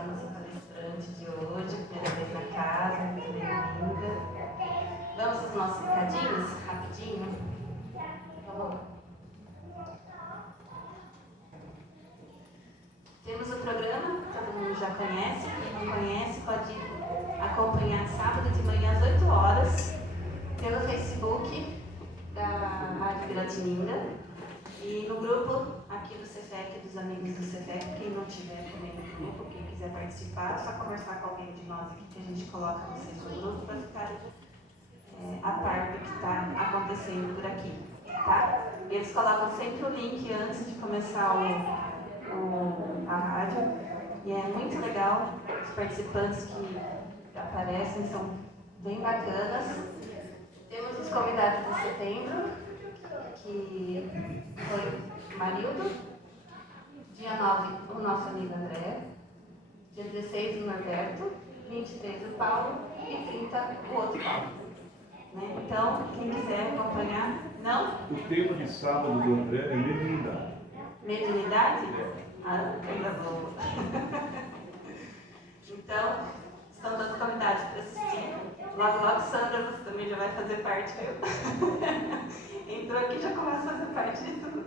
a nossa palestrante de hoje, primeira vez na casa, muito bem-vinda. Vamos aos nossos recadinhos, rapidinho? Vamos lá. Temos o programa, todo mundo já conhece. Quem não conhece pode acompanhar sábado de manhã às 8 horas pelo Facebook da Rádio Piratininga e no grupo aqui do Cefec, dos amigos do Cefec. Quem não tiver também no grupo, quem quiser participar, é só conversar com alguém de nós aqui que a gente coloca vocês no grupo para ficar a par do que está acontecendo por aqui, tá? Eles colocam sempre o link antes de começar a rádio e é muito legal. Os participantes que aparecem são bem bacanas. Temos os convidados de setembro, que foi Marildo, dia 9 o nosso amigo André, dia 16 o Norberto, 23 o Paulo e 30 o outro Paulo. Né? Então, quem quiser acompanhar, não? O tema de sábado do André é mediunidade. Mediunidade? Ah, coisa boa. Então, estão todos convidados para assistir. Logo, logo, Sandra, você também já vai fazer parte, viu? Entrou aqui e já começa a fazer parte de tudo.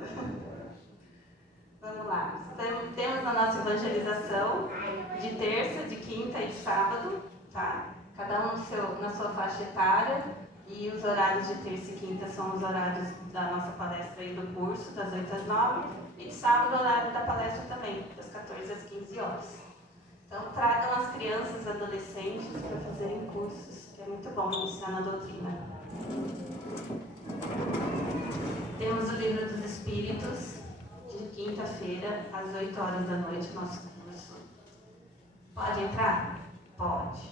Vamos lá. Temos a nossa evangelização de terça, de quinta e de sábado, tá? Cada um na sua faixa etária. E os horários de terça e quinta são os horários da nossa palestra e do curso, das 8 às 9. E de sábado, o horário da palestra também, das 14 às 15 horas. Então, tragam as crianças e adolescentes para fazerem cursos, que é muito bom iniciar na doutrina. Temos o Livro dos Espíritos, de quinta-feira, às 8 horas da noite, nosso curso. Pode entrar? Pode.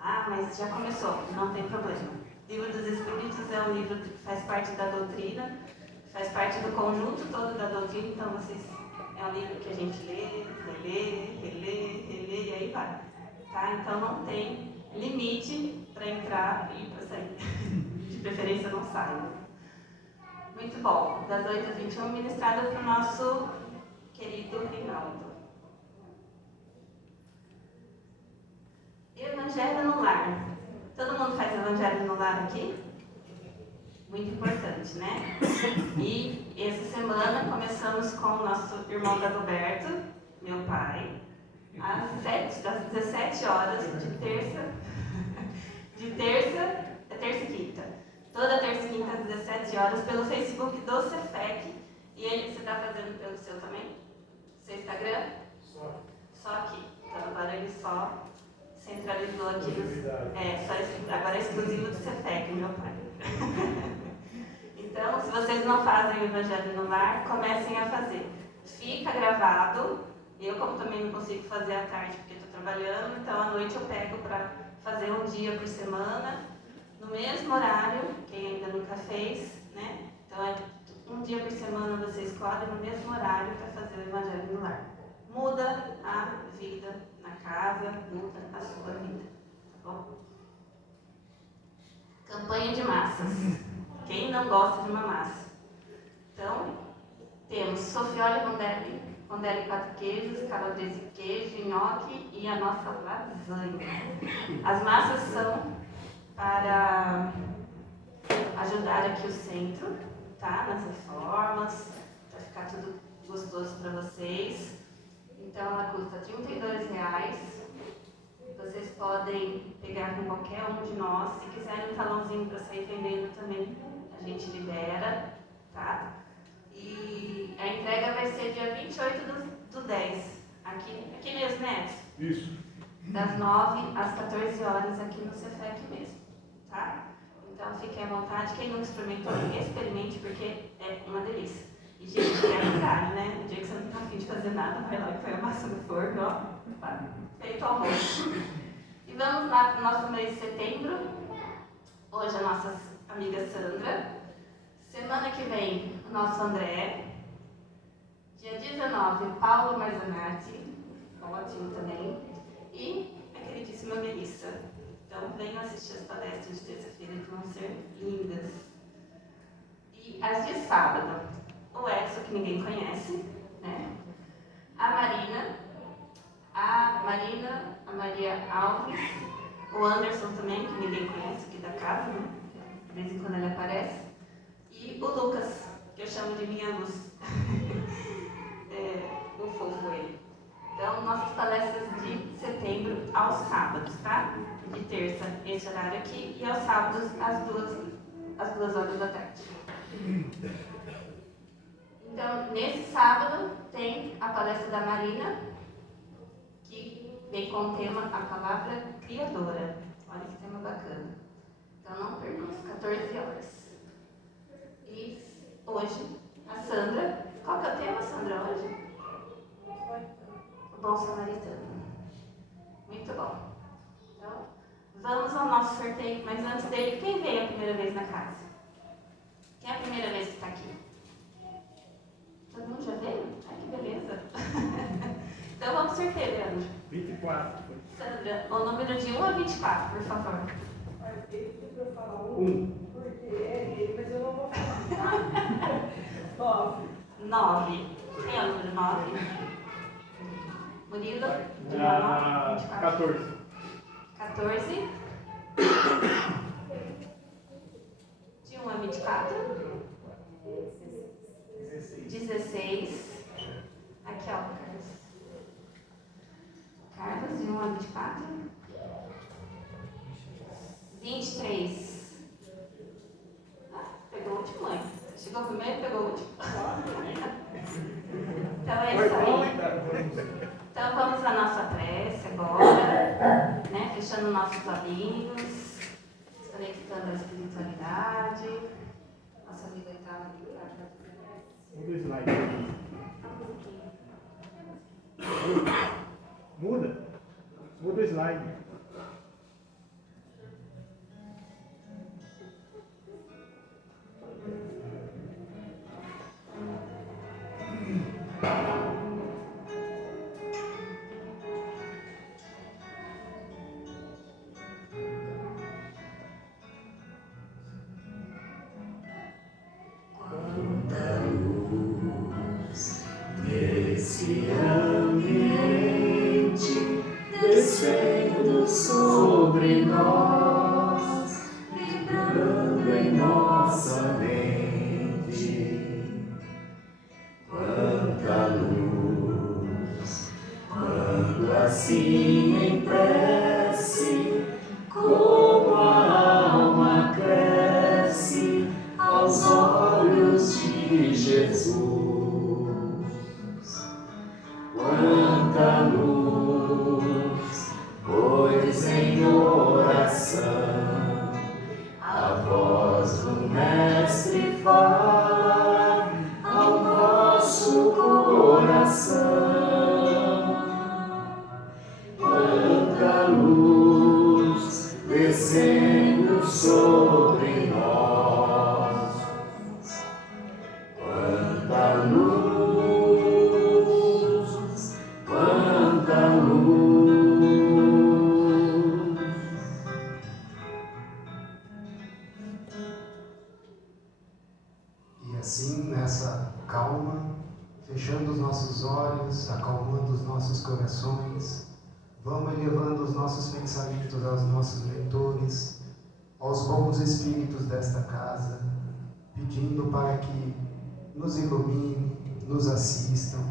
Ah, mas já começou, não tem problema. Livro dos Espíritos é um livro que faz parte da doutrina, faz parte do conjunto todo da doutrina, então é um livro que a gente lê, relê, e aí vai. Tá? Então não tem limite para entrar e para sair. De preferência não saia. Muito bom. Das 8 às 21, ministrado para o nosso querido Reinaldo. Evangelho no lar. Todo mundo faz evangelho no lar aqui? Muito importante, né? E essa semana começamos com o nosso irmão Dagoberto, meu pai, às 17 horas de terça e quinta. Toda terça e quinta às 17 horas pelo Facebook do Cefec. E ele, você está fazendo pelo seu também? Seu Instagram? Só aqui. Então agora ele só centralizou aqui. Agora é exclusivo do Cefec, meu pai. Então, se vocês não fazem o Evangelho no Lar, comecem a fazer. Fica gravado. Eu, como também não consigo fazer à tarde porque estou trabalhando, então à noite eu pego para fazer um dia por semana, no mesmo horário, quem ainda nunca fez, né? Então, um dia por semana você escolhe no mesmo horário para fazer o Evangelho no Lar. Muda a vida na casa, muda a sua vida. Tá bom? Campanha de massas. Quem não gosta de uma massa? Então, temos Sofiola Rondelli 4 queijos, calabresa e queijo, nhoque e a nossa lasanha. As massas são para ajudar aqui o centro, tá? Nas reformas, para ficar tudo gostoso para vocês. Então, ela custa R$32. Vocês podem pegar com qualquer um de nós. Se quiserem um talãozinho para sair vendendo também, a gente libera, tá? E a entrega vai ser dia 28 do 10. Aqui mesmo, né? Isso. Das 9 às 14 horas aqui no Cefec mesmo, tá? Então fiquem à vontade. Quem não experimentou, experimente, porque é uma delícia. E, gente, é verdade, né? No dia que você não tá afim de fazer nada, vai lá e põe a massa no forno, ó. Feito almoço. E vamos lá para o nosso mês de setembro. Hoje a nossa amiga Sandra. Semana que vem, o nosso André. Dia 19, Paulo Marzanati. Ótimo também. E a queridíssima Melissa. Então venham assistir as palestras de terça-feira que vão ser lindas. E as de sábado, o Edson, que ninguém conhece, né? A Marina, a Alves, o Anderson também, que ninguém conhece aqui da casa, né? De vez em quando ele aparece. E o Lucas, que eu chamo de Minha Luz. O fofo ele. Então, nossas palestras de setembro aos sábados, tá? De terça, esse horário aqui, e aos sábados, às 2 horas da tarde. Então, nesse sábado, tem a palestra da Marina, que vem com o tema A Palavra Criadora. Olha que tema bacana. Então, não percam, às 14 horas. E hoje, a Sandra. Qual que é o tema, Sandra, hoje? O Bom Samaritano. Muito bom. Então, vamos ao nosso sorteio. Mas antes dele, quem veio a primeira vez na casa? Quem é a primeira vez que está aqui? Todo mundo já veio? Ai, que beleza. Então vamos sorteio, Leandro. 24. Sandra, o número de 1 a 24, por favor. Ele pediu para falar 1. porque é ele, mas eu não vou falar. 9. Quem é o número 9? Murilo? De 1 a 9, 24. 14. 14. De 1 a 24. 16. Aqui, ó, Carlos. Carlos, de 1 a 24. 23. Pegou o último, mãe. Chegou primeiro e pegou o último. Então é isso aí. Então vamos à nossa prece agora, né? Fechando nossos olhinhos, desconectando a espiritualidade. Nossa amiga estava ali. Muda o slide. Muda o slide. Esse ambiente descendo sobre nós, vibrando em nossa mente. Quanta luz, quando assim em prece, como a alma cresce aos olhos de Jesus. Quanta luz, pois em oração a voz do Mestre fala ao nosso coração. Quanta luz descendo sobre nós. Quanta luz. E assim, nessa calma, fechando os nossos olhos, acalmando os nossos corações, vamos elevando os nossos pensamentos aos nossos mentores, aos bons espíritos desta casa, pedindo para que nos ilumine, nos assistam,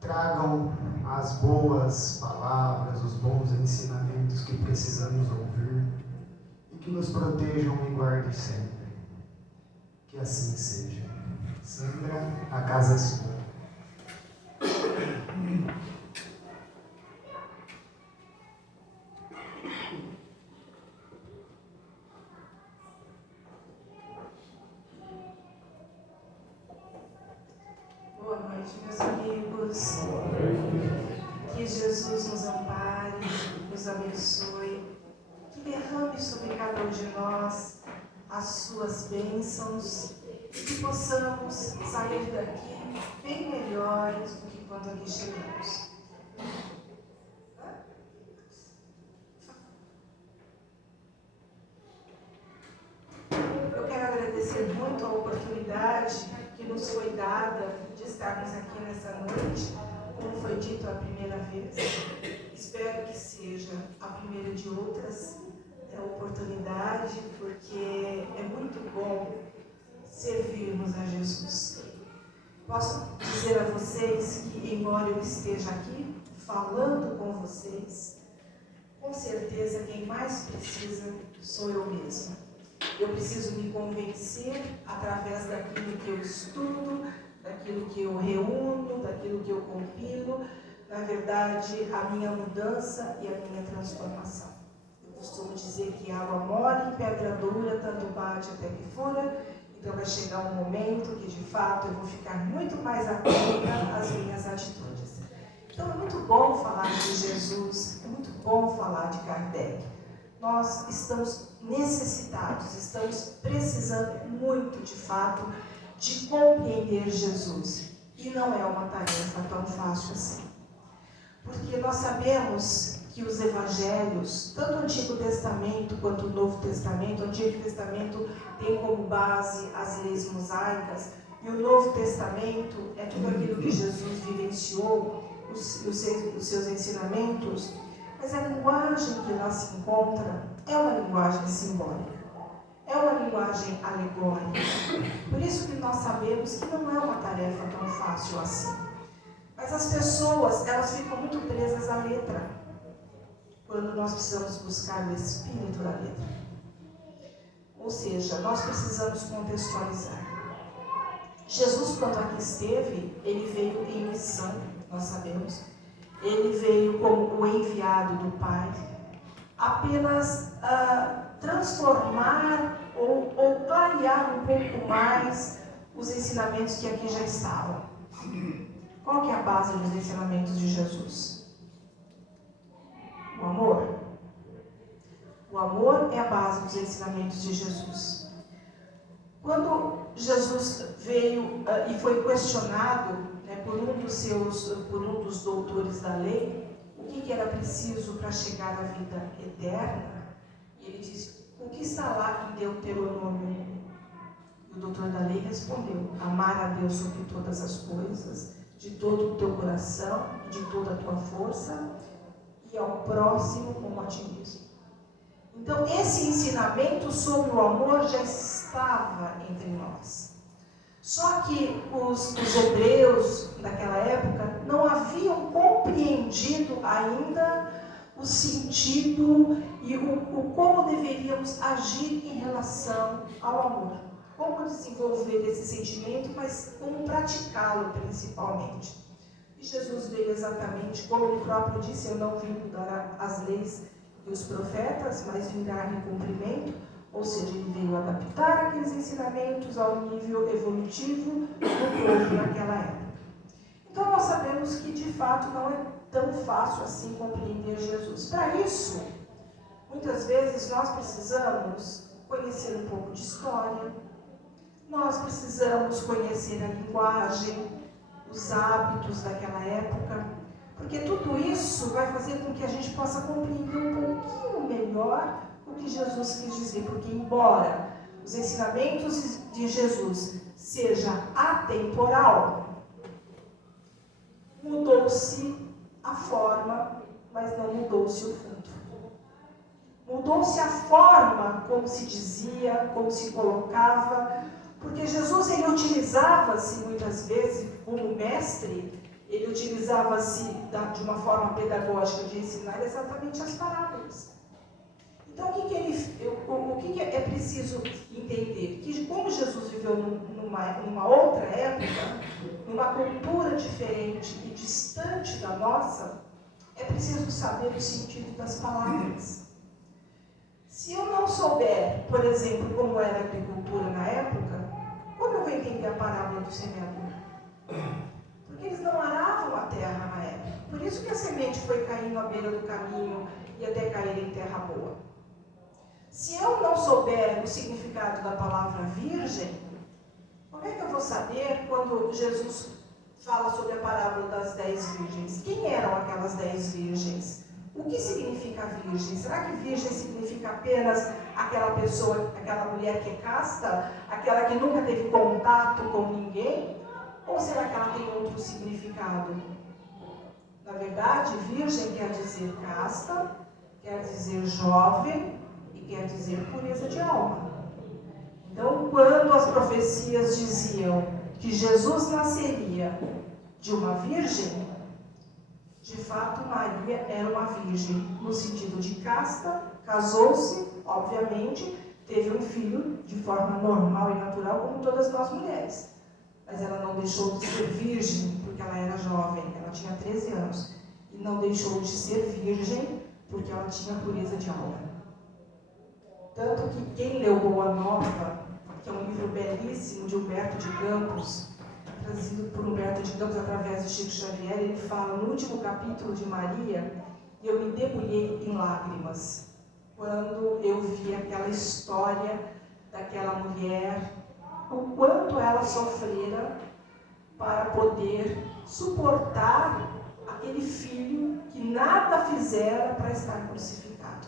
tragam as boas palavras, os bons ensinamentos que precisamos ouvir e que nos protejam e guardem sempre. Que assim seja. Sandra, a casa é sua. Boa noite, meus amigos. Que Jesus nos ampare, nos abençoe, que derrame sobre cada um de nós as suas bênçãos e que possamos sair daqui bem melhores do que quando aqui chegamos. Eu quero agradecer muito a oportunidade que nos foi dada de estarmos aqui nessa noite, como foi dito a primeira vez. espero que seja a primeira de outras oportunidade, porque é muito bom servirmos a Jesus. Posso dizer a vocês que, embora eu esteja aqui falando com vocês, com certeza quem mais precisa sou eu mesma. Eu preciso me convencer através daquilo que eu estudo, daquilo que eu reúno, daquilo que eu compilo, na verdade, a minha mudança e a minha transformação. Eu costumo dizer que água mole em pedra dura, tanto bate até que fura. Então vai chegar um momento que, de fato, eu vou ficar muito mais atenta às minhas atitudes. Então é muito bom falar de Jesus, é muito bom falar de Kardec. Nós estamos necessitados, estamos precisando muito, de fato, de compreender Jesus. E não é uma tarefa tão fácil assim. Porque nós sabemos que os evangelhos, tanto o Antigo Testamento quanto o Novo Testamento, o Antigo Testamento tem como base as leis mosaicas, e o Novo Testamento é tudo aquilo que Jesus vivenciou, os seus ensinamentos, mas a linguagem que lá se encontra é uma linguagem simbólica, é uma linguagem alegórica. Por isso que nós sabemos que não é uma tarefa tão fácil assim. Mas as pessoas, elas ficam muito presas à letra, quando nós precisamos buscar o espírito da letra. Ou seja, nós precisamos contextualizar. Jesus, quando aqui esteve, ele veio em missão, nós sabemos. Ele veio como o enviado do Pai, apenas transformar ou clarear um pouco mais os ensinamentos que aqui já estavam. Qual que é a base dos ensinamentos de Jesus? O amor. O amor é a base dos ensinamentos de Jesus. Quando Jesus veio e foi questionado por um dos doutores da lei, o que era preciso para chegar à vida eterna, ele disse: o que está lá em Deuteronômio? E o doutor da lei respondeu: amar a Deus sobre todas as coisas, de todo o teu coração, de toda a tua força, e ao próximo como a ti mesmo. Então, esse ensinamento sobre o amor já estava entre nós. Só que os hebreus daquela época não haviam compreendido ainda o sentido e o como deveríamos agir em relação ao amor. Como desenvolver esse sentimento, mas como praticá-lo principalmente. E Jesus veio exatamente, como ele próprio disse: eu não vim mudar as leis e os profetas, mas vim dar em cumprimento. Ou seja, ele veio adaptar aqueles ensinamentos ao nível evolutivo do povo naquela época. Então nós sabemos que de fato não é tão fácil assim compreender Jesus. Para isso, muitas vezes nós precisamos conhecer um pouco de história, nós precisamos conhecer a linguagem, os hábitos daquela época, porque tudo isso vai fazer com que a gente possa compreender um pouquinho melhor o que Jesus quis dizer, porque embora os ensinamentos de Jesus seja atemporal, mudou-se a forma, mas não mudou-se o fundo. Mudou-se a forma como se dizia, como se colocava, porque Jesus ele utilizava-se muitas vezes como mestre, ele utilizava-se de uma forma pedagógica de ensinar exatamente as parábolas. Então, o que é preciso entender? Que como Jesus viveu numa outra época, numa cultura diferente e distante da nossa, é preciso saber o sentido das palavras. Se eu não souber, por exemplo, como era a agricultura na época, como eu vou entender a parábola do semeador? Porque eles não aravam a terra na época. Por isso que a semente foi caindo à beira do caminho e até cair em terra boa. Se eu não souber o significado da palavra virgem, como é que eu vou saber quando Jesus fala sobre a parábola das 10 virgens? Quem eram aquelas 10 virgens? O que significa virgem? Será que virgem significa apenas aquela pessoa, aquela mulher que é casta? Aquela que nunca teve contato com ninguém? Ou será que ela tem outro significado? Na verdade, virgem quer dizer casta, quer dizer jovem e quer dizer pureza de alma. Então, quando as profecias diziam que Jesus nasceria de uma virgem, de fato Maria era uma virgem no sentido de casta, casou-se, obviamente, teve um filho de forma normal e natural, como todas nós mulheres. Mas ela não deixou de ser virgem porque ela era jovem, ela tinha 13 anos. E não deixou de ser virgem porque ela tinha pureza de alma. Tanto que quem leu Boa Nova, que é um livro belíssimo de Humberto de Campos, trazido por Humberto de Campos através de Chico Xavier, ele fala no último capítulo de Maria, e eu me debulhei em lágrimas quando eu vi aquela história daquela mulher, o quanto ela sofrera para poder suportar aquele filho que nada fizera para estar crucificado.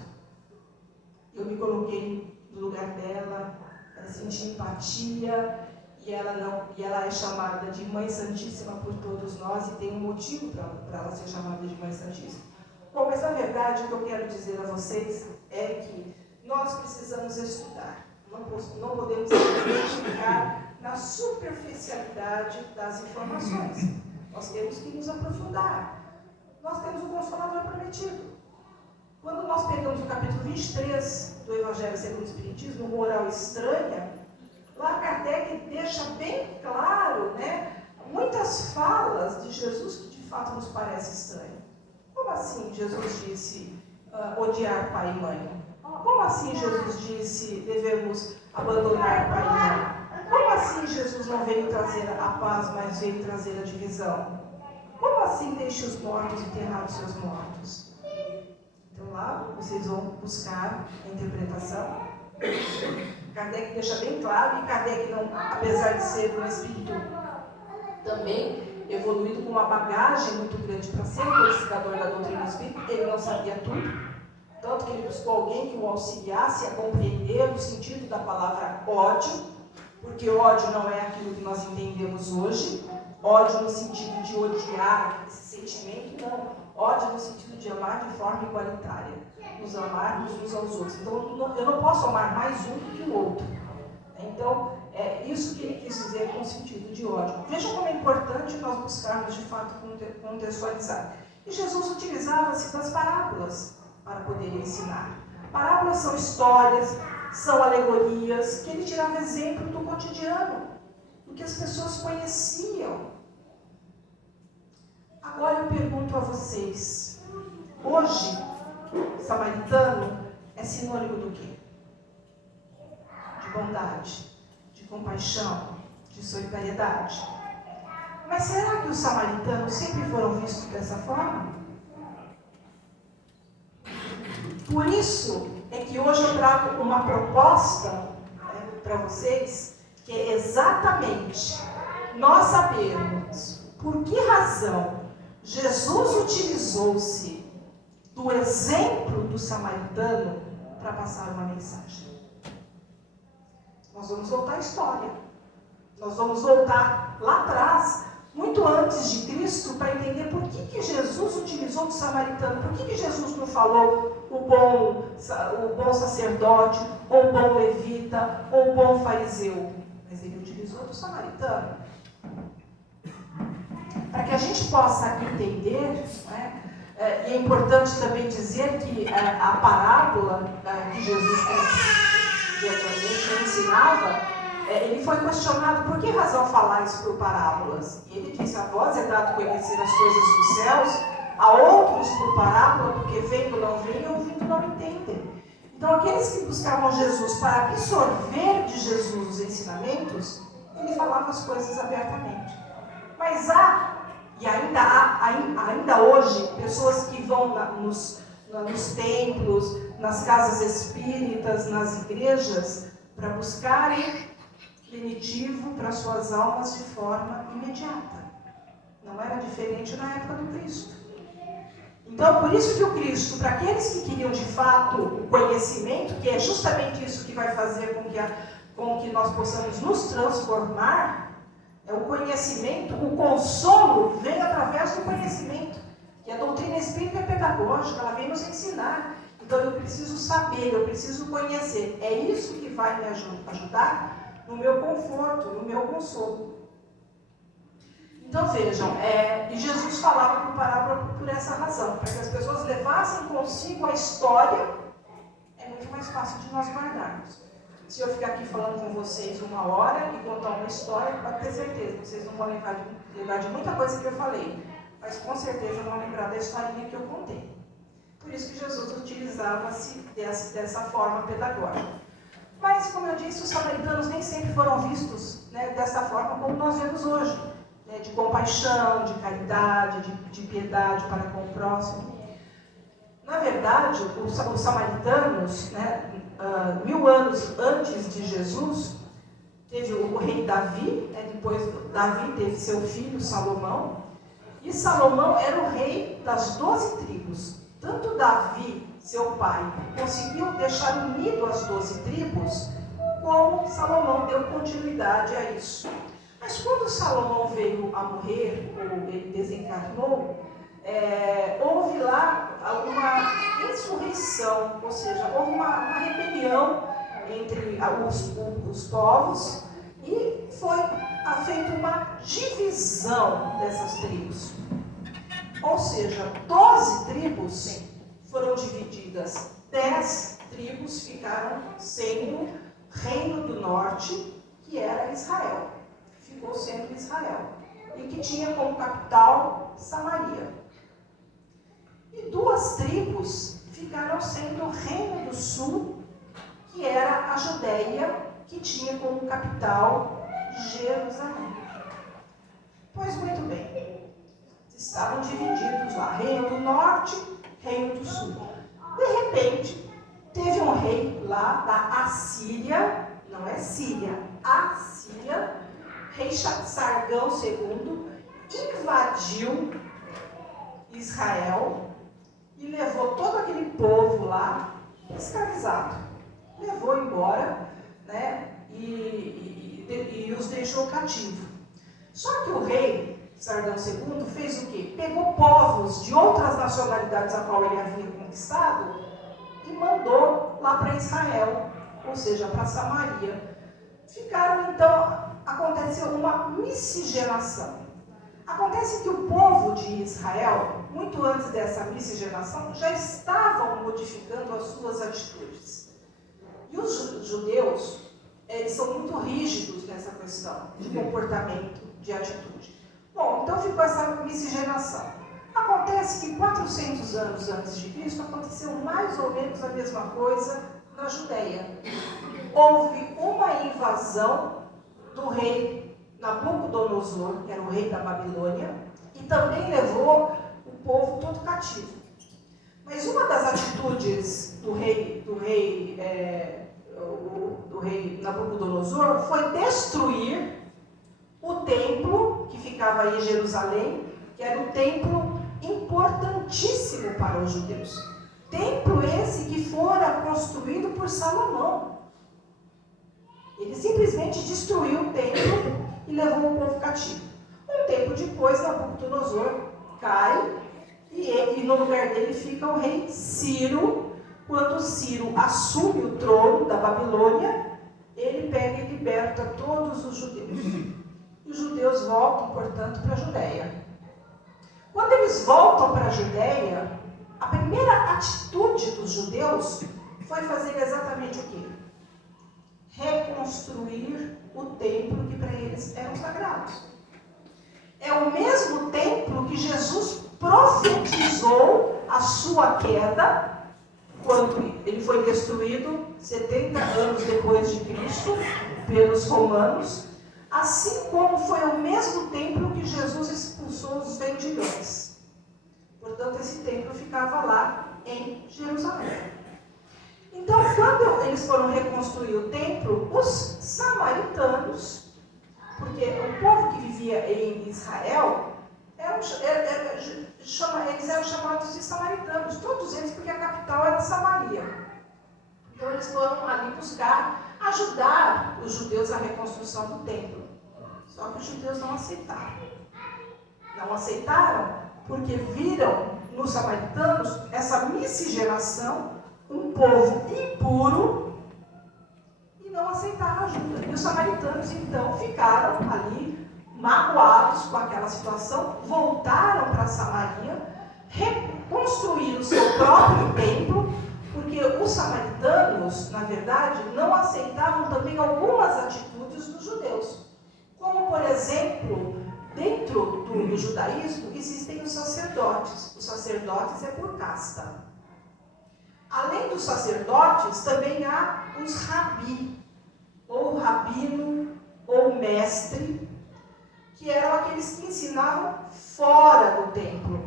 Eu me coloquei no lugar dela, senti empatia, e ela é chamada de Mãe Santíssima por todos nós, e tem um motivo para ela ser chamada de Mãe Santíssima. Bom, mas na verdade o que eu quero dizer a vocês é que nós precisamos estudar. Não podemos simplesmente ficar na superficialidade das informações. Nós temos que nos aprofundar. Nós temos o Consolador prometido. Quando nós pegamos o capítulo 23 do Evangelho segundo o Espiritismo, Moral Estranha, lá Kardec deixa bem claro, muitas falas de Jesus que de fato nos parecem estranhas. Como assim Jesus disse odiar pai e mãe? Como assim Jesus disse devemos abandonar pai e mãe? Como assim Jesus não veio trazer a paz, mas veio trazer a divisão? Como assim deixe os mortos enterrar os seus mortos? Então lá vocês vão buscar a interpretação. Kardec deixa bem claro, e Kardec, não, apesar de ser um espírito também evoluído com uma bagagem muito grande para ser codificador da doutrina espírita, ele não sabia tudo. Tanto que ele buscou alguém que o auxiliasse a compreender o sentido da palavra ódio, porque ódio não é aquilo que nós entendemos hoje. Ódio no sentido de odiar esse sentimento, não. Ódio no sentido de amar de forma igualitária, nos amarmos uns aos outros. Então, eu não posso amar mais um do que o outro. Então, é isso que ele quis dizer com o sentido de ódio. Vejam como é importante nós buscarmos, de fato, contextualizar. E Jesus utilizava-se das parábolas para poder ensinar. Parábolas são histórias, são alegorias, que ele tirava exemplo do cotidiano, do que as pessoas conheciam. Agora eu pergunto a vocês, hoje, samaritano é sinônimo do quê? De bondade, de compaixão, de solidariedade. Mas será que os samaritanos sempre foram vistos dessa forma? Por isso é que hoje eu trago uma proposta para vocês, que é exatamente nós sabermos por que razão Jesus utilizou-se do exemplo do samaritano para passar uma mensagem. Nós vamos voltar à história. Nós vamos voltar lá atrás, muito antes de Cristo, para entender por que Jesus utilizou o samaritano. Por que Jesus não falou o bom sacerdote, ou o bom levita, ou o bom fariseu? Mas ele utilizou do samaritano. Para que a gente possa entender, e é importante também dizer que a parábola que Jesus ensinava, ele foi questionado por que razão falar isso por parábolas. E ele disse: a vós é dado conhecer as coisas dos céus, a outros por parábola, porque vendo não veem, ouvindo não entendem. Então aqueles que buscavam Jesus para absorver de Jesus os ensinamentos, ele falava as coisas abertamente. Mas ainda hoje, pessoas que vão nos templos, nas casas espíritas, nas igrejas, para buscarem lenitivo para suas almas de forma imediata. Não era diferente na época do Cristo. Então, por isso que o Cristo, para aqueles que queriam de fato o conhecimento, que é justamente isso que vai fazer com que nós possamos nos transformar, o conhecimento, o consolo vem através do conhecimento. Que pedagógica, ela vem nos ensinar. Então eu preciso saber, eu preciso conhecer. É isso que vai me ajudar no meu conforto, no meu consolo. Então vejam, e Jesus falava por parábola por essa razão, para que as pessoas levassem consigo a história, é muito mais fácil de nós guardarmos. Se eu ficar aqui falando com vocês 1 hora e contar uma história, pode ter certeza, vocês não vão lembrar de muita coisa que eu falei, mas com certeza vão lembrar da historinha que eu contei. Por isso que Jesus utilizava-se dessa forma pedagógica. Mas, como eu disse, os samaritanos nem sempre foram vistos, né, dessa forma como nós vemos hoje, né, de compaixão, de caridade, de piedade para com o próximo. Na verdade, os samaritanos, né, 1000 anos antes de Jesus, teve o rei Davi, né, depois Davi teve seu filho Salomão, e Salomão era o rei das 12 tribos. Tanto Davi, seu pai, conseguiu deixar unido as 12 tribos, como Salomão deu continuidade a isso. Mas quando Salomão veio a morrer, ou ele desencarnou, houve lá uma insurreição, ou seja, houve uma rebelião entre os povos e foi feita uma divisão dessas tribos. Ou seja, 12 tribos foram divididas, 10 tribos ficaram sendo Reino do Norte, que era Israel. Ficou sendo Israel. E que tinha como capital Samaria. E 2 tribos ficaram sendo Reino do Sul, que era a Judéia, que tinha como capital Jerusalém. Pois muito bem. Estavam divididos lá, Reino do Norte, Reino do Sul. De repente, teve um rei lá da Assíria, não é Síria, Assíria, rei Sargão II, invadiu Israel e levou todo aquele povo lá escravizado. Levou embora, né, e os deixou cativo. Só que o rei Sargão II fez o quê? Pegou povos de outras nacionalidades a qual ele havia conquistado e mandou lá para Israel, ou seja, para Samaria. Ficaram então, aconteceu uma miscigenação. Acontece que o povo de Israel, muito antes dessa miscigenação, já estavam modificando as suas atitudes. E os judeus, eles são muito rígidos nessa questão de comportamento, de atitude. Bom, então ficou essa miscigenação. Acontece que 400 anos antes de Cristo aconteceu mais ou menos a mesma coisa na Judéia. Houve uma invasão do rei Nabucodonosor, que era o rei da Babilônia, e também levou o povo todo cativo. Mas uma das atitudes do rei Nabucodonosor foi destruir o templo que ficava aí em Jerusalém, que era um templo importantíssimo para os judeus. Templo esse que fora construído por Salomão. Ele simplesmente destruiu o templo e levou o povo cativo. Um tempo depois, Nabucodonosor cai e no lugar dele fica o rei Ciro. Quando Ciro assume o trono da Babilônia, ele pega e liberta todos os judeus. E os judeus voltam, portanto, para a Judéia. Quando eles voltam para a Judéia, a primeira atitude dos judeus foi fazer exatamente o quê? Reconstruir o templo que para eles eram sagrados. É o mesmo templo que Jesus profetizou a sua queda, quando ele foi destruído 70 anos depois de Cristo pelos romanos, assim como foi o mesmo templo que Jesus expulsou os vendilhões. Portanto, esse templo ficava lá em Jerusalém. Então, quando eles foram reconstruir o templo, os samaritanos, porque o povo que vivia em Israel, eles eram chamados de samaritanos, todos eles, porque a capital era Samaria. Então, eles foram ali buscar ajudar os judeus à reconstrução do templo. Só que os judeus não aceitaram. Não aceitaram porque viram nos samaritanos essa miscigenação, um povo impuro, e não aceitaram ajuda. E os samaritanos, então, ficaram ali magoados com aquela situação, voltaram para Samaria, reconstruíram o seu próprio templo, porque os samaritanos, na verdade, não aceitavam também algumas atitudes dos judeus. Como, por exemplo, dentro do judaísmo existem os sacerdotes. Os sacerdotes é por casta. Além dos sacerdotes, também há os rabi, ou rabino, ou mestre, que eram aqueles que ensinavam fora do templo.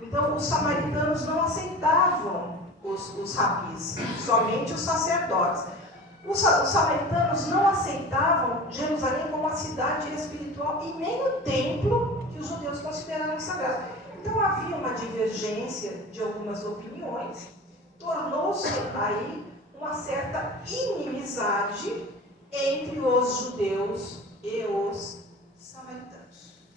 Então, os samaritanos não aceitavam os rabis, somente os sacerdotes. Os samaritanos não aceitavam Jerusalém como uma cidade espiritual e nem o templo que os judeus consideravam sagrado. Então, havia uma divergência de algumas opiniões, tornou-se aí uma certa inimizade entre os judeus e os samaritanos.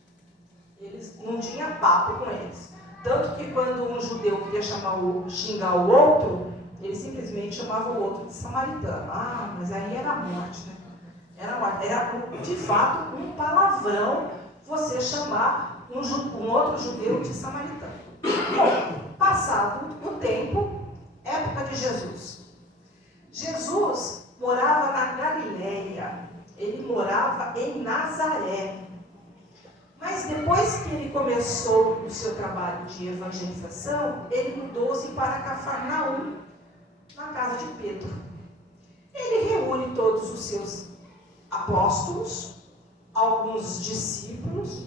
Eles não tinham papo com eles. Tanto que quando um judeu queria xingar o outro, ele simplesmente chamava o outro de samaritano. Ah, mas aí era morte, né? Era de fato um palavrão você chamar um outro judeu de samaritano. Bom, passado o tempo, época de Jesus. Jesus morava na Galileia, ele morava em Nazaré. Mas depois que ele começou o seu trabalho de evangelização, ele mudou-se para Cafarnaum, na casa de Pedro. Ele reúne todos os seus apóstolos, alguns discípulos.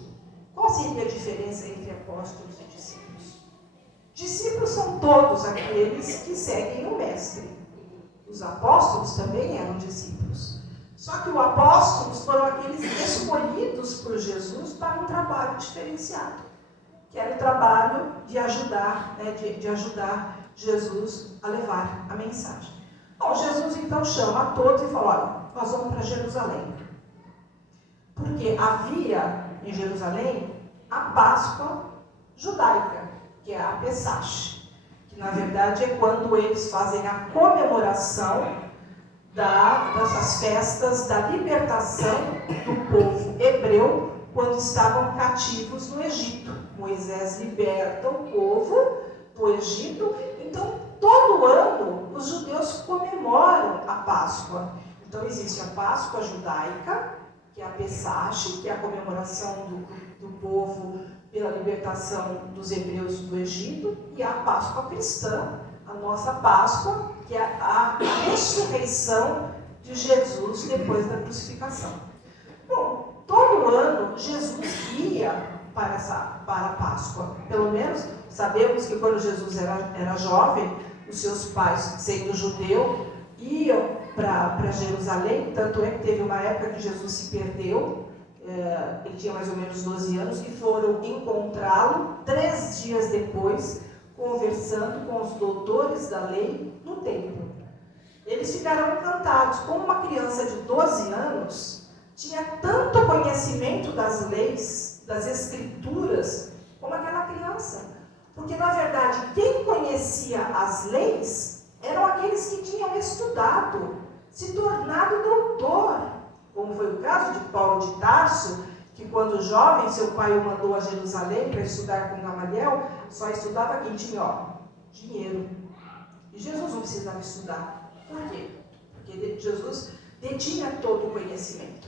Qual seria a diferença entre apóstolos e discípulos? Discípulos são todos aqueles que seguem o mestre. Os apóstolos também eram discípulos. Só que os apóstolos foram aqueles escolhidos por Jesus para um trabalho diferenciado, que era o trabalho de ajudar, de ajudar Jesus a levar a mensagem. Bom, Jesus então chama a todos e fala: olha, nós vamos para Jerusalém. Porque havia em Jerusalém a Páscoa judaica, que é a Pessach, que na verdade é quando eles fazem a comemoração dessas festas da libertação do povo hebreu quando estavam cativos no Egito. Moisés liberta o povo do Egito, então todo ano os judeus comemoram a Páscoa. Então existe a Páscoa judaica, que é a Pessach, que é a comemoração do povo pela libertação dos hebreus do Egito, e a Páscoa cristã, a nossa Páscoa, que é a ressurreição de Jesus depois da crucificação. Bom, todo ano Jesus ia para a Páscoa. Pelo menos sabemos que quando Jesus era jovem, os seus pais, sendo judeu, iam para Jerusalém. Tanto é que teve uma época que Jesus se perdeu, ele tinha mais ou menos 12 anos, e foram encontrá-lo 3 dias depois, conversando com os doutores da lei no templo. Eles ficaram encantados. Como uma criança de 12 anos tinha tanto conhecimento das leis, das escrituras, como aquela criança. Porque, na verdade, quem conhecia as leis eram aqueles que tinham estudado, se tornado doutor. Como foi o caso de Paulo de Tarso, que quando jovem, seu pai o mandou a Jerusalém para estudar com Gamaliel, só estudava quem tinha dinheiro. E Jesus não precisava estudar. Por quê? Porque Jesus detinha todo o conhecimento.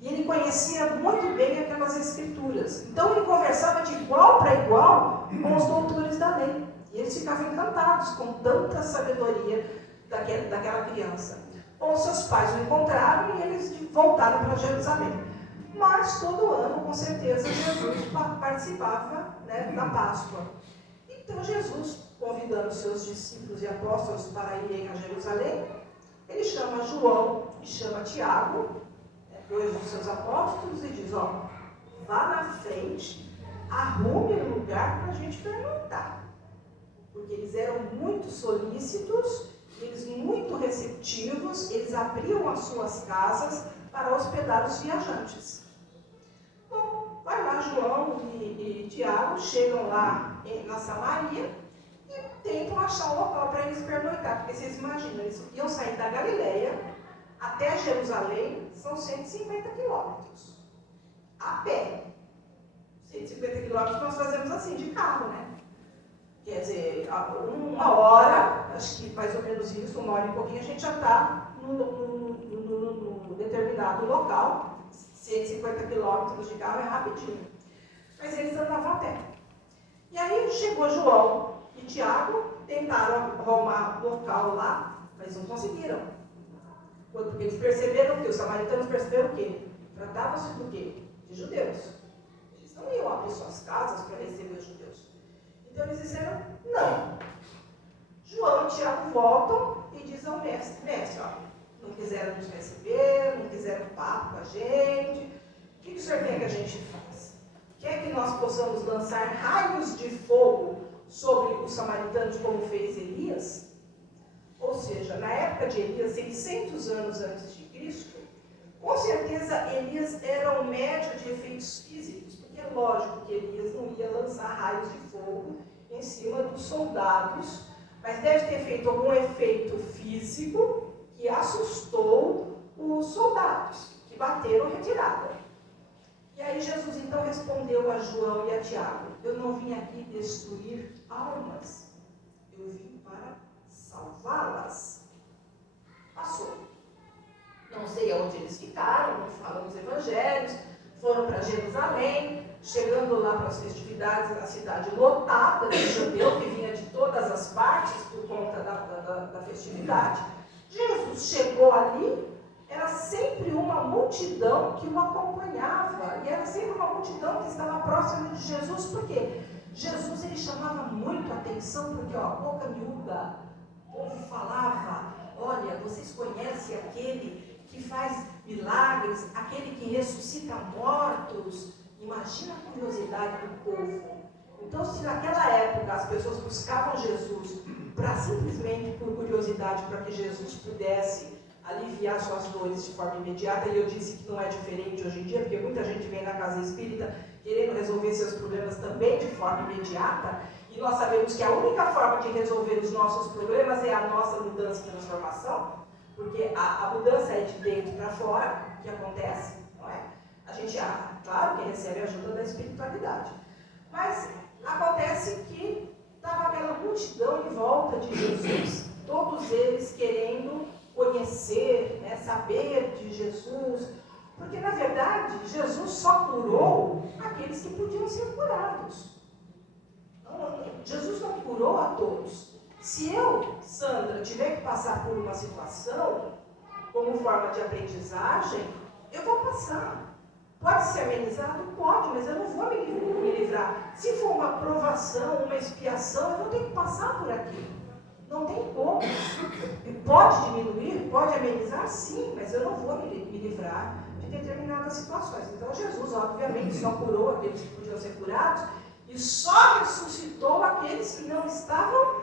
E ele conhecia muito bem aquelas escrituras. Então ele conversava de igual para igual com os doutores da lei. E eles ficavam encantados com tanta sabedoria daquela criança. Bom, seus pais o encontraram e eles voltaram para Jerusalém. Mas todo ano, com certeza, Jesus participava da Páscoa. Então Jesus, convidando seus discípulos e apóstolos para irem a Jerusalém, ele chama João e chama Tiago, 2 dos seus apóstolos, e diz: vá na frente, arrume um lugar para a gente perguntar. Porque eles eram muito solícitos, eles muito receptivos, eles abriam as suas casas para hospedar os viajantes. Bom, Vai lá, João e Tiago chegam lá na Samaria e tentam achar um local para eles pernoitar. Porque vocês imaginam, eles iam sair da Galileia até Jerusalém, são 150 quilômetros. A pé. 150 quilômetros nós fazemos assim, de carro, né? Quer dizer, uma hora, acho que mais ou menos isso, uma hora e pouquinho, a gente já está no determinado local. 150 quilômetros de carro é rapidinho. Mas eles andavam a pé. E aí chegou João e Tiago, tentaram arrumar local lá, mas não conseguiram. Porque eles perceberam que os samaritanos perceberam o quê? Tratavam-se do quê? De judeus. Eles não iam abrir suas casas para receber os judeus. Então eles disseram, não. João e Tiago voltam e dizem ao mestre, ó, não quiseram nos receber, não quiseram papo com a gente. O que o senhor quer que a gente faça? Quer que nós possamos lançar raios de fogo sobre os samaritanos como fez Elias? Ou seja, na época de Elias, 600 anos antes de Cristo, com certeza Elias era um médio de efeitos físicos, porque é lógico que Elias não ia lançar raios de fogo em cima dos soldados, mas deve ter feito algum efeito físico que assustou os soldados, que bateram retirada. E aí Jesus então respondeu a João e a Tiago, eu não vim aqui destruir almas, eu vim para salvá-las. Passou. Não sei aonde eles ficaram, não falam nos evangelhos, foram para Jerusalém, chegando lá para as festividades, a cidade lotada de judeu, que vinha de todas as partes por conta da festividade. Jesus chegou ali, era sempre uma multidão que o acompanhava, e era sempre uma multidão que estava próxima de Jesus, porque Jesus ele chamava muito a atenção, porque ó, boca miúda, o povo falava, olha, vocês conhecem aquele que faz milagres, aquele que ressuscita mortos? Imagina a curiosidade do povo. Então, se naquela época as pessoas buscavam Jesus para simplesmente por curiosidade, para que Jesus pudesse aliviar suas dores de forma imediata, e eu disse que não é diferente hoje em dia, porque muita gente vem na casa espírita querendo resolver seus problemas também de forma imediata, e nós sabemos que a única forma de resolver os nossos problemas é a nossa mudança e transformação, porque a mudança é de dentro para fora que acontece, não é? A gente, claro que recebe a ajuda da espiritualidade, mas acontece que estava aquela multidão em volta de Jesus, todos eles querendo conhecer, né, saber de Jesus, porque na verdade Jesus só curou aqueles que podiam ser curados. Jesus não curou a todos. Se eu, Sandra, tiver que passar por uma situação como forma de aprendizagem, eu vou passar. Pode ser amenizado? Pode, mas eu não vou me livrar. Se for uma provação, uma expiação, eu vou ter que passar por aquilo. Não tem como. Pode diminuir, pode amenizar, sim, mas eu não vou me livrar de determinadas situações. Então Jesus, obviamente, só curou aqueles que podiam ser curados e só ressuscitou aqueles que não estavam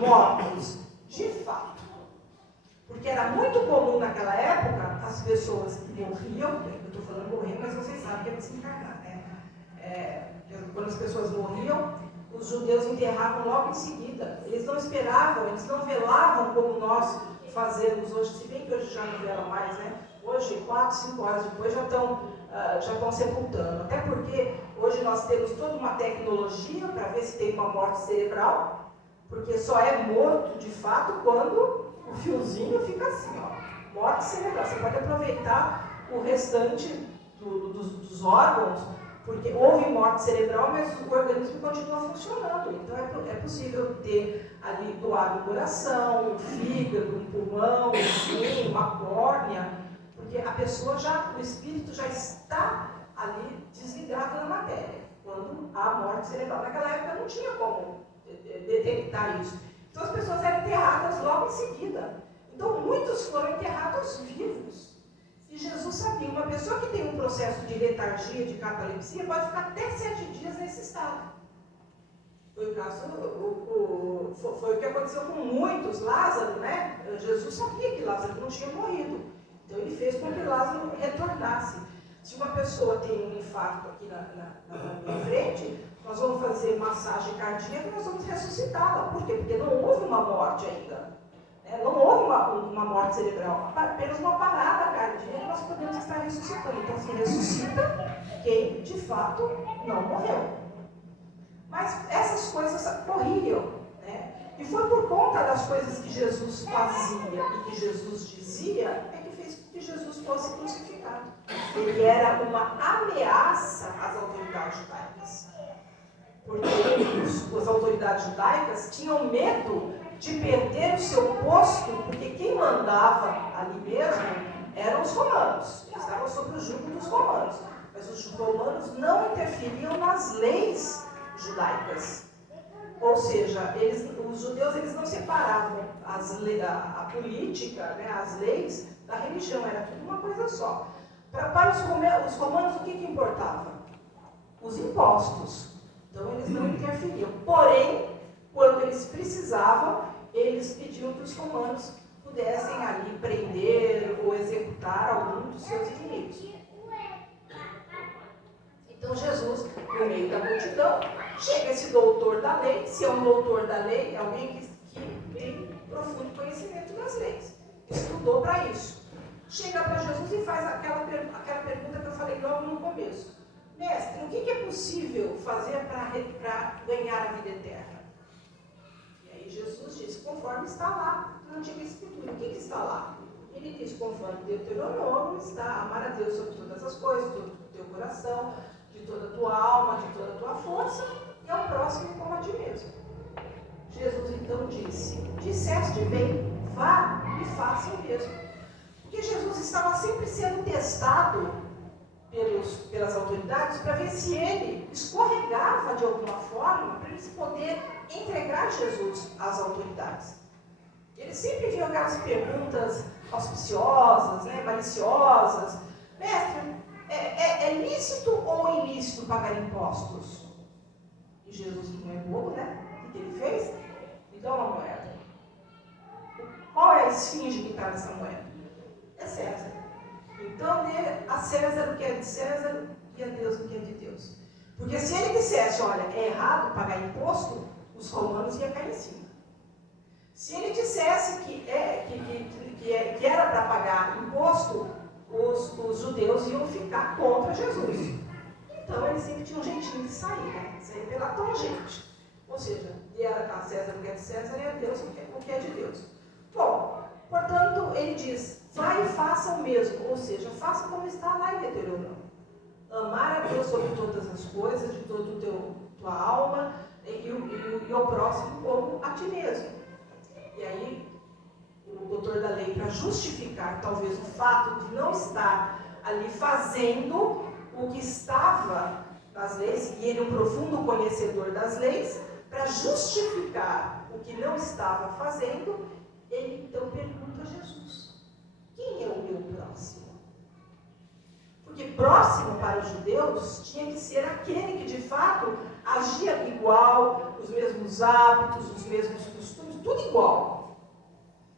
mortos, de fato. Porque era muito comum naquela época, as pessoas que morriam, eu estou falando morrer, mas vocês sabem que é desencarnar, né? Quando as pessoas morriam, os judeus enterravam logo em seguida. Eles não esperavam, eles não velavam como nós fazemos hoje, se bem que hoje já não velam mais, né? Hoje, 4, 5 horas depois, já estão sepultando. Até porque hoje nós temos toda uma tecnologia para ver se tem uma morte cerebral, porque só é morto de fato quando o fiozinho fica assim, ó, morte cerebral. Você pode aproveitar o restante dos órgãos, porque houve morte cerebral, mas o organismo continua funcionando. Então é possível ter ali doado o coração, um fígado, um pulmão, um rim, uma córnea, porque a pessoa o espírito já está ali desligado na matéria, quando há morte cerebral. Naquela época não tinha como detectar isso. Então as pessoas eram enterradas logo em seguida. Então muitos foram enterrados vivos. E Jesus sabia, uma pessoa que tem um processo de letargia, de catalepsia, pode ficar até 7 dias nesse estado. Foi o que aconteceu com muitos. Lázaro, né? Jesus sabia que Lázaro não tinha morrido. Então ele fez com que Lázaro retornasse. Se uma pessoa tem um infarto aqui na minha frente, nós vamos fazer massagem cardíaca e nós vamos ressuscitá-la. Por quê? Porque não houve uma morte ainda. Não houve uma morte cerebral, apenas uma parada cardíaca e nós podemos estar ressuscitando. Então se ressuscita quem de fato não morreu. Mas essas coisas corriam, né? E foi por conta das coisas que Jesus fazia e que Jesus dizia, é que fez com que Jesus fosse crucificado. Ele era uma ameaça às autoridades judaicas. Porque as autoridades judaicas tinham medo de perder o seu posto, porque quem mandava ali mesmo eram os romanos. Eles estavam sob o jugo dos romanos. Mas os romanos não interferiam nas leis judaicas. Ou seja, os judeus eles não separavam a política, né, as leis, da religião, era tudo uma coisa só. Para os romanos, o que importava? Os impostos. Então, eles não interferiam. Porém, quando eles precisavam, eles pediam que os romanos pudessem ali prender ou executar algum dos seus inimigos. Então, Jesus, no meio da multidão, chega esse doutor da lei. Se é um doutor da lei, é alguém que tem profundo conhecimento das leis. Estudou para isso. Chega para Jesus e faz aquela pergunta que eu falei logo no começo. Mestre, o que é possível fazer para ganhar a vida eterna? E aí Jesus diz, conforme está lá na Antiga Escritura. O que está lá? Ele diz, conforme Deuteronômio está, amar a Deus sobre todas as coisas, todo o teu coração, de toda a tua alma, de toda a tua força, e ao próximo como a ti mesmo. Jesus então disse, disseste bem, vá e faça o mesmo. Porque Jesus estava sempre sendo testado pelas autoridades para ver se ele escorregava de alguma forma para eles poderem entregar Jesus às autoridades. Eles sempre viam aquelas perguntas auspiciosas, né, maliciosas. Mestre, é lícito ou ilícito pagar impostos? E Jesus, que não é bobo, né? O que ele fez? Me dá uma moeda. Qual é a esfinge que está nessa moeda? É César. Então, dê a César o que é de César e a Deus o que é de Deus. Porque se ele dissesse, olha, é errado pagar imposto, os romanos iam cair em cima. Se ele dissesse que era para pagar imposto, os judeus iam ficar contra Jesus. Então, eles sempre tinham um jeitinho de sair, né? Sair pela tangente. Ou seja, dê a César o que é de César e a Deus o que é de Deus. Bom, portanto, ele diz, vai e faça o mesmo, ou seja, faça como está lá em Deuteronômio. Amar a Deus sobre todas as coisas, de toda a tua alma, e ao próximo como a ti mesmo. E aí, o doutor da lei, para justificar talvez o fato de não estar ali fazendo o que estava nas leis, e ele é um profundo conhecedor das leis, para justificar o que não estava fazendo, ele então pergunta a Jesus, quem é o meu próximo? Porque próximo para os judeus tinha que ser aquele que de fato agia igual, os mesmos hábitos, os mesmos costumes, tudo igual.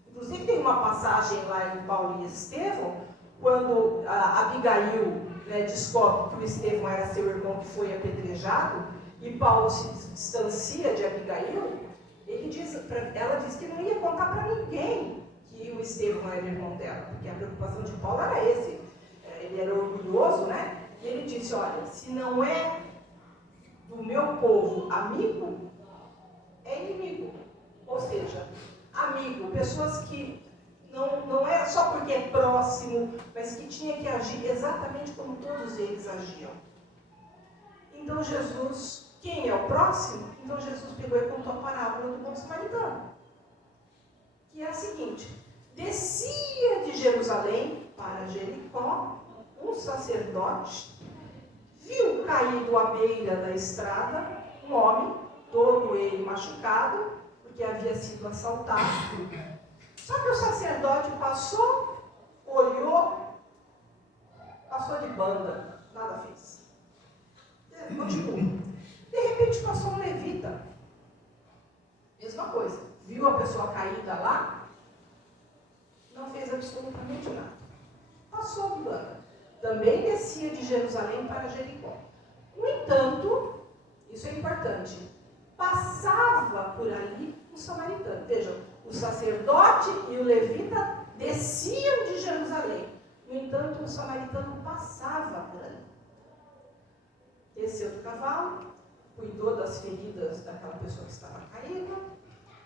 Inclusive tem uma passagem lá em Paulo e Estevão, quando a Abigail descobre que o Estevão era seu irmão que foi apedrejado, e Paulo se distancia de Abigail, ela diz que não ia contar para ninguém que o Estevão era irmão dela, porque a preocupação de Paulo era esse. Ele era orgulhoso, né? E ele disse, olha, se não é do meu povo amigo, é inimigo. Ou seja, amigo, pessoas que não é só porque é próximo, mas que tinha que agir exatamente como todos eles agiam. Então Jesus, quem é o próximo? Então Jesus pegou e contou a parábola do bom samaritano, que é a seguinte: descia de Jerusalém para Jericó um sacerdote, viu caído à beira da estrada um homem, todo ele machucado, porque havia sido assaltado. Só que o sacerdote passou, olhou, passou de banda, nada fez. Continuou. De repente passou um levita. Mesma coisa. Viu a pessoa caída lá, não fez absolutamente nada. Passou de banda. também descia de Jerusalém para Jericó. No entanto, isso é importante, passava por ali um samaritano. Vejam, o sacerdote e o levita desciam de Jerusalém. No entanto, um samaritano passava por ali. Desceu do cavalo, cuidou das feridas daquela pessoa que estava caída,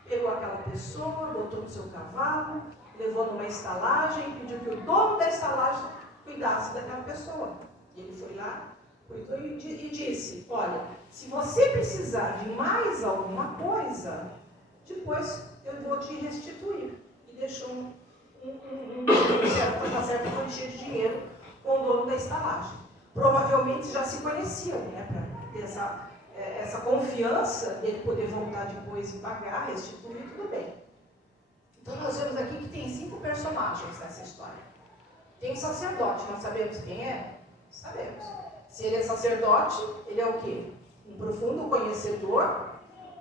pegou aquela pessoa, botou no seu cavalo, levou numa estalagem e pediu que o dono da estalagem cuidasse daquela pessoa. E ele foi lá, cuidou e disse: olha, se você precisar de mais alguma coisa, depois eu vou te restituir. E deixou uma certa quantia de dinheiro com o dono da estalagem. Provavelmente já se conheciam, né, para ter essa confiança dele poder voltar depois e pagar, restituir, tudo bem. Então nós vemos aqui que tem 5 personagens nessa história. Tem um sacerdote, nós sabemos quem é? Sabemos. Se ele é sacerdote, ele é o quê? Um profundo conhecedor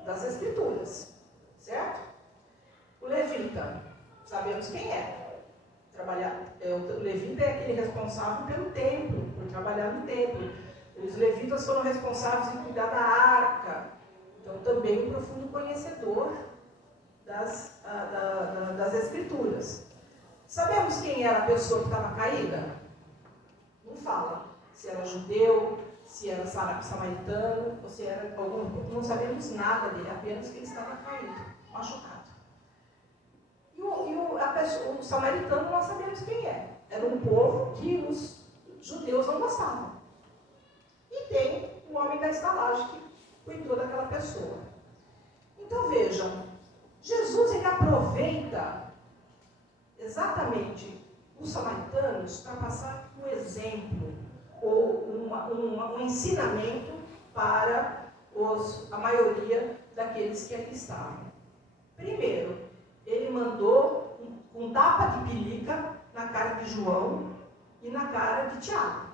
das Escrituras, certo? O levita, sabemos quem é. O levita é aquele responsável pelo templo, por trabalhar no templo. Os levitas foram responsáveis em cuidar da arca. Então, também um profundo conhecedor das Escrituras. Sabemos quem era a pessoa que estava caída? Não fala. Se era judeu, se era samaritano, ou se era algum... Não sabemos nada dele, apenas que ele estava caído, machucado. O samaritano nós sabemos quem é. Era um povo que os judeus não gostavam. E tem o homem da estalagem que cuidou daquela pessoa. Então vejam, Jesus ele aproveita exatamente os samaritanos para passar um exemplo ou um ensinamento para a maioria daqueles que aqui estavam. Primeiro, ele mandou um tapa de pelica na cara de João e na cara de Tiago.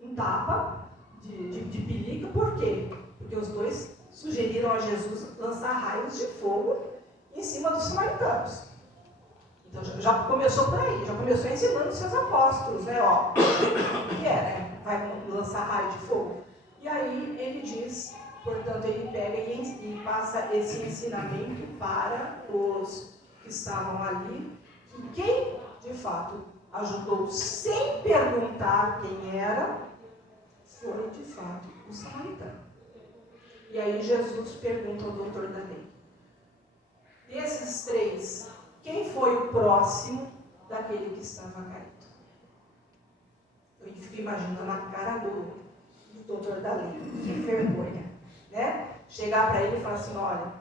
Um tapa de pelica, por quê? Porque os dois sugeriram a Jesus lançar raios de fogo em cima dos samaritanos. Então já começou por aí, já começou ensinando os seus apóstolos, né? Ó, o que é, né? Vai lançar raio de fogo. E aí ele diz, portanto, ele pega e passa esse ensinamento para os que estavam ali, que quem de fato ajudou sem perguntar quem era, foi de fato o samaritano. E aí Jesus pergunta ao doutor da lei: desses 3, quem foi o próximo daquele que estava caído? Eu fico imaginando a cara do doutor da lei, que vergonha, né? Chegar para ele e falar assim: olha,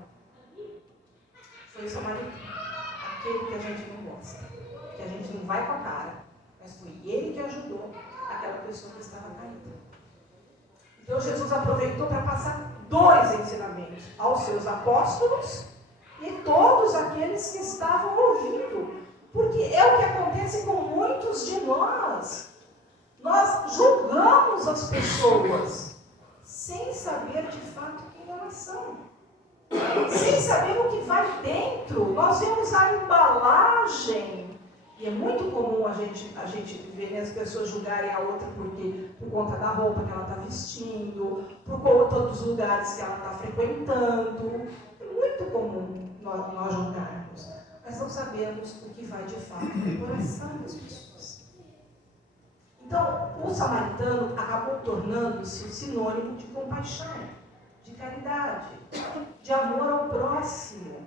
foi o samaritano, aquele que a gente não gosta, que a gente não vai com a cara, mas foi ele que ajudou aquela pessoa que estava caída. Então Jesus aproveitou para passar 2 ensinamentos aos seus apóstolos e todos aqueles que estavam ouvindo, porque é o que acontece com muitos de nós. Nós julgamos as pessoas sem saber de fato quem elas são, sem saber o que vai dentro. Nós vemos a embalagem. E é muito comum a gente ver, né, as pessoas julgarem a outra por conta da roupa que ela está vestindo, por conta dos lugares que ela está frequentando. É muito comum nós julgarmos, mas não sabemos o que vai de fato no coração das pessoas. Então, o samaritano acabou tornando-se um sinônimo de compaixão, de caridade, de amor ao próximo.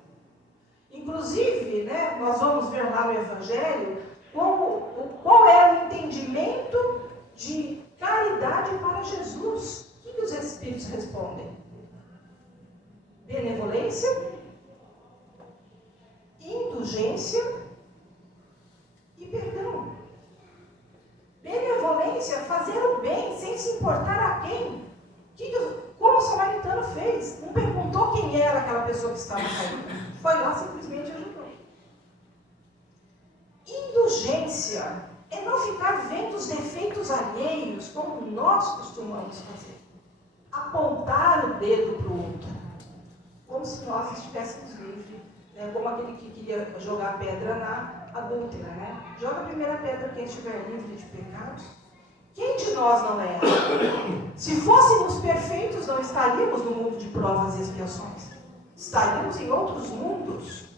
Inclusive, né, nós vamos ver lá no Evangelho qual é o entendimento de caridade para Jesus. O que os Espíritos respondem? Benevolência, indulgência e perdão. Benevolência, fazer o bem sem se importar a quem. Como o samaritano fez? Não perguntou quem era aquela pessoa que estava caída. Foi lá, simplesmente ajudou. Indulgência é não ficar vendo os defeitos alheios, como nós costumamos fazer. Apontar o dedo para o outro, como se nós estivéssemos livres, né? Como aquele que queria jogar pedra na adúltera, né? Joga a primeira pedra quem estiver livre de pecados. Quem de nós não erra? Se fôssemos perfeitos, não estaríamos no mundo de provas e expiações. Estaríamos em outros mundos.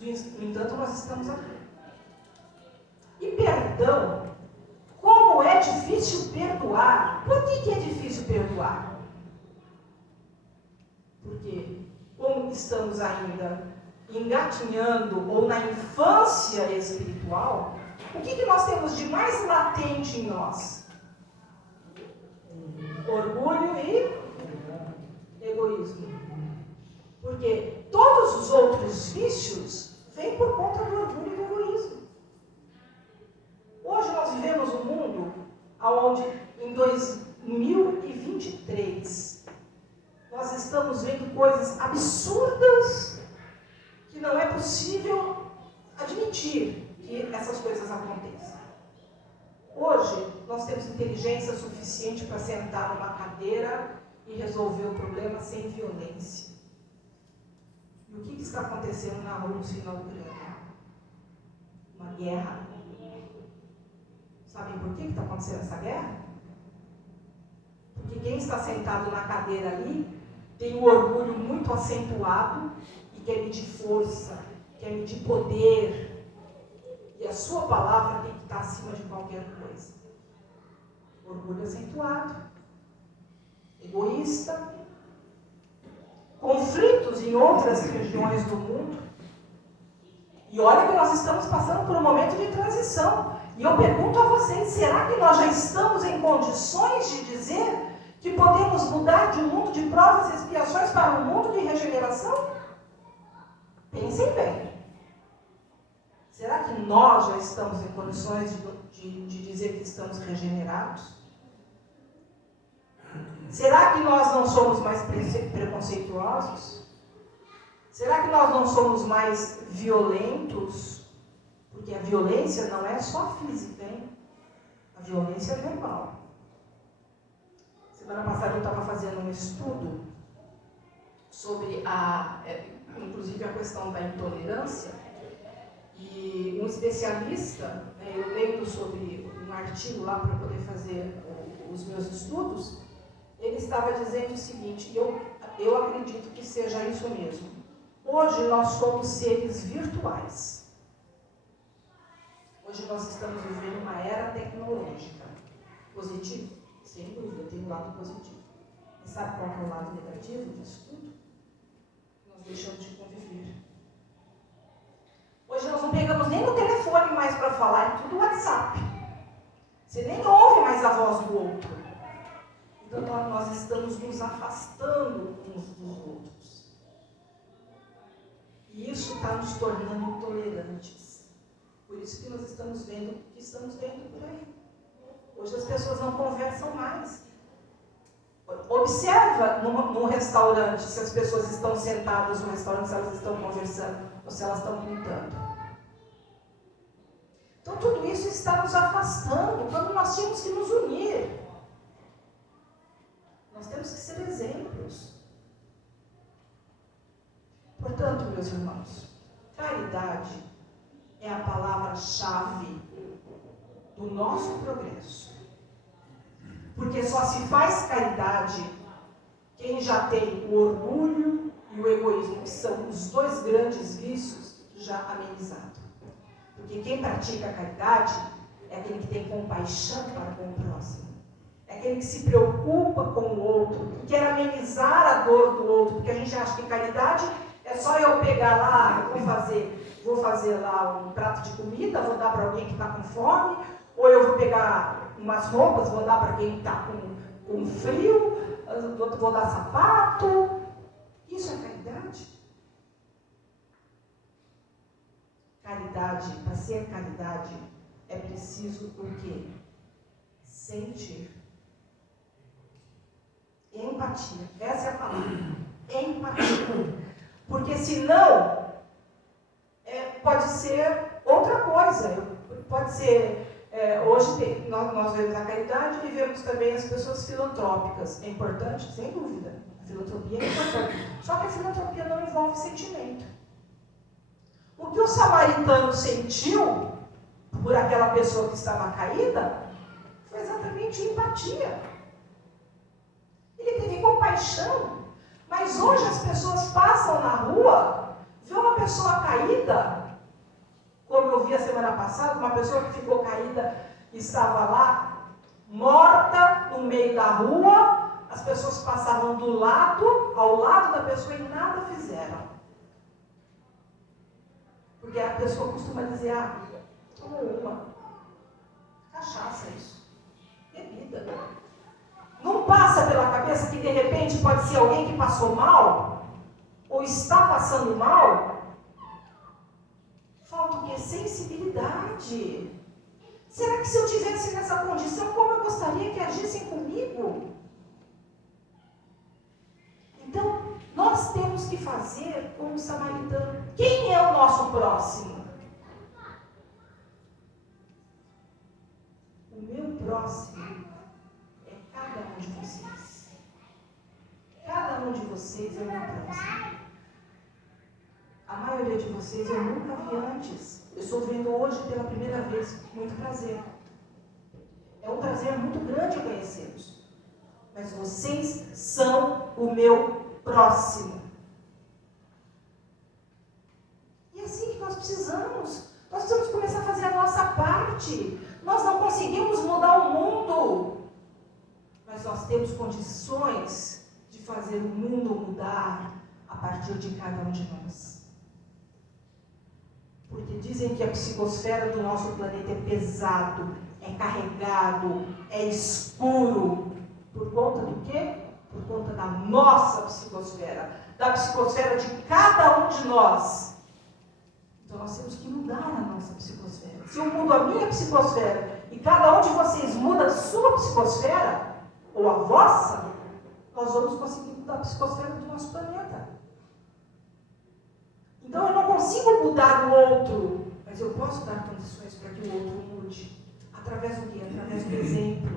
No entanto, nós estamos aqui. E perdão, como é difícil perdoar? Por que é difícil perdoar? Porque, como estamos ainda engatinhando ou na infância espiritual, o que nós temos de mais latente em nós? Orgulho e egoísmo. Porque todos os outros vícios vêm por conta do orgulho e do egoísmo. Hoje nós vivemos um mundo onde, em 2023, nós estamos vendo coisas absurdas que não é possível admitir que essas coisas aconteçam. Hoje, nós temos inteligência suficiente para sentar numa cadeira e resolver o problema sem violência. E o que está acontecendo na Rússia e na Ucrânia? Uma guerra. Sabem por que está acontecendo essa guerra? Porque quem está sentado na cadeira ali tem um orgulho muito acentuado e quer medir força, quer medir poder. E a sua palavra tem que estar acima de qualquer coisa. Orgulho acentuado, egoísta, conflitos em outras regiões do mundo. E olha que nós estamos passando por um momento de transição. E eu pergunto a vocês, será que nós já estamos em condições de dizer que podemos mudar de um mundo de provas e expiações para um mundo de regeneração? Pensem bem. Será que nós já estamos em condições de dizer que estamos regenerados? Será que nós não somos mais preconceituosos? Será que nós não somos mais violentos? Porque a violência não é só física, hein? A violência é verbal. Semana passada eu estava fazendo um estudo sobre inclusive a questão da intolerância. E um especialista, eu lendo sobre um artigo lá para poder fazer os meus estudos, ele estava dizendo o seguinte, eu acredito que seja isso mesmo. Hoje nós somos seres virtuais. Hoje nós estamos vivendo uma era tecnológica. Positivo? Sem dúvida, tem um lado positivo. E sabe qual é o lado negativo disso tudo? Nós deixamos de conviver. Hoje nós não pegamos nem no telefone mais para falar, é tudo WhatsApp. Você nem ouve mais a voz do outro. Então nós estamos nos afastando uns dos outros. E isso está nos tornando intolerantes. Por isso que nós estamos vendo o que estamos vendo por aí. Hoje as pessoas não conversam mais. Observa num restaurante se as pessoas estão sentadas no restaurante, se elas estão conversando ou se elas estão pintando. Então tudo isso está nos afastando quando nós temos que nos unir. Nós temos que ser exemplos. Portanto, meus irmãos, caridade é a palavra-chave do nosso progresso. Porque só se faz caridade quem já tem o orgulho e o egoísmo, que são os dois grandes vícios, já amenizados. Porque quem pratica a caridade é aquele que tem compaixão para com o próximo. É aquele que se preocupa com o outro, que quer amenizar a dor do outro. Porque a gente acha que caridade é só eu pegar lá, vou fazer lá um prato de comida, vou dar para alguém que está com fome, ou eu vou pegar umas roupas, vou dar para quem está com frio, vou dar sapato. Isso é caridade? Caridade, para ser caridade, é preciso o quê? Sentir. Empatia. Essa é a palavra. Empatia. Porque senão, pode ser outra coisa. Pode ser, hoje nós vemos a caridade e vemos também as pessoas filantrópicas. É importante? Sem dúvida. A filantropia é importante. Só que a filantropia não envolve sentimento. O que o samaritano sentiu por aquela pessoa que estava caída tinha empatia. Ele teve compaixão. Mas hoje as pessoas passam na rua, vê uma pessoa caída, como eu vi a semana passada, uma pessoa que ficou caída e estava lá, morta, no meio da rua, as pessoas passavam do lado, ao lado da pessoa e nada fizeram. Porque a pessoa costuma dizer, tomou uma. Cachaça isso. Bebida. Não passa pela cabeça que de repente pode ser alguém que passou mal, ou está passando mal? Falta o quê? Sensibilidade. Será que se eu tivesse nessa condição, como eu gostaria que agissem comigo? Então, nós temos que fazer como o samaritano. Quem é o nosso próximo? O meu próximo é cada um de vocês. Cada um de vocês é o meu próximo. A maioria de vocês eu nunca vi antes. Eu estou vendo hoje pela primeira vez. Muito prazer. É um prazer muito grande conhecê-los. Mas vocês são o meu próximo. E é assim que nós precisamos. Nós precisamos começar a fazer a nossa parte. Nós não conseguimos mudar o mundo. Mas nós temos condições de fazer o mundo mudar a partir de cada um de nós. Porque dizem que a psicosfera do nosso planeta é pesado, é carregado, é escuro. Por conta do quê? Por conta da nossa psicosfera, da psicosfera de cada um de nós. Então nós temos que mudar a nossa psicosfera. Se eu mudo a minha psicosfera e cada um de vocês muda a sua psicosfera, ou a vossa, nós vamos conseguir mudar a psicosfera do nosso planeta. Então eu não consigo mudar o outro, mas eu posso dar condições para que o outro mude. Através do quê? Através do exemplo,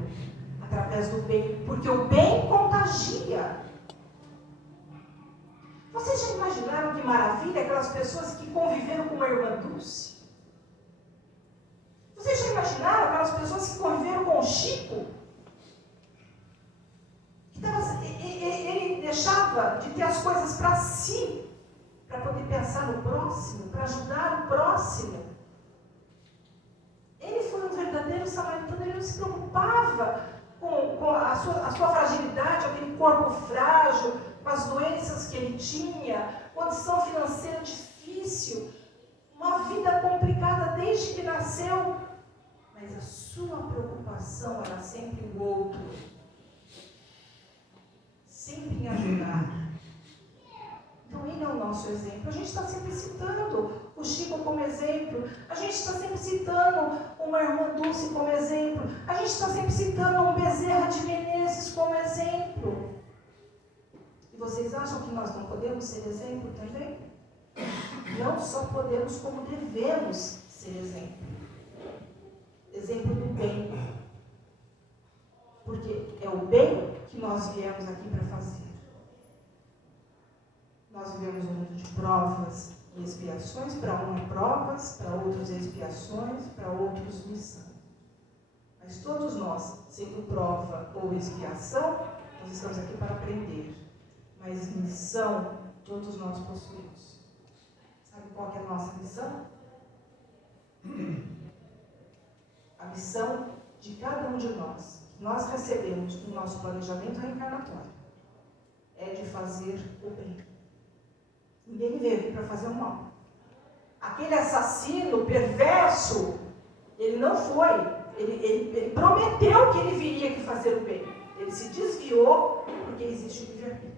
através do bem, porque o bem contagia. Vocês já imaginaram que maravilha aquelas pessoas que conviveram com uma irmã Dulce? Vocês já imaginaram aquelas pessoas que conviveram com o Chico? Ele deixava de ter as coisas para si, para poder pensar no próximo, para ajudar o próximo. Ele foi um verdadeiro samaritano, ele não se preocupava com a sua fragilidade, aquele corpo frágil, com as doenças que ele tinha, condição financeira difícil, uma vida complicada desde que nasceu. Mas a sua preocupação era sempre o outro, sempre em ajudar. Então ele é o nosso exemplo. A gente está sempre citando o Chico como exemplo, a gente está sempre citando uma irmã Dulce como exemplo, a gente está sempre citando um Bezerra de Menezes como exemplo. E vocês acham que nós não podemos ser exemplo também? Não só podemos, como devemos ser exemplo. Exemplo do bem. Porque é o bem que nós viemos aqui para fazer. Nós vivemos um mundo de provas e expiações, para uns provas, para outros expiações, para outros missão. Mas todos nós, sendo prova ou expiação, nós estamos aqui para aprender. Mas missão, todos nós possuímos. Sabe qual que é a nossa missão? A missão de cada um de nós, que nós recebemos no nosso planejamento reencarnatório, é de fazer o bem. Ninguém veio aqui para fazer o mal. Aquele assassino perverso, ele não foi. Ele prometeu que ele viria aqui fazer o bem. Ele se desviou porque existe o livre-arbítrio.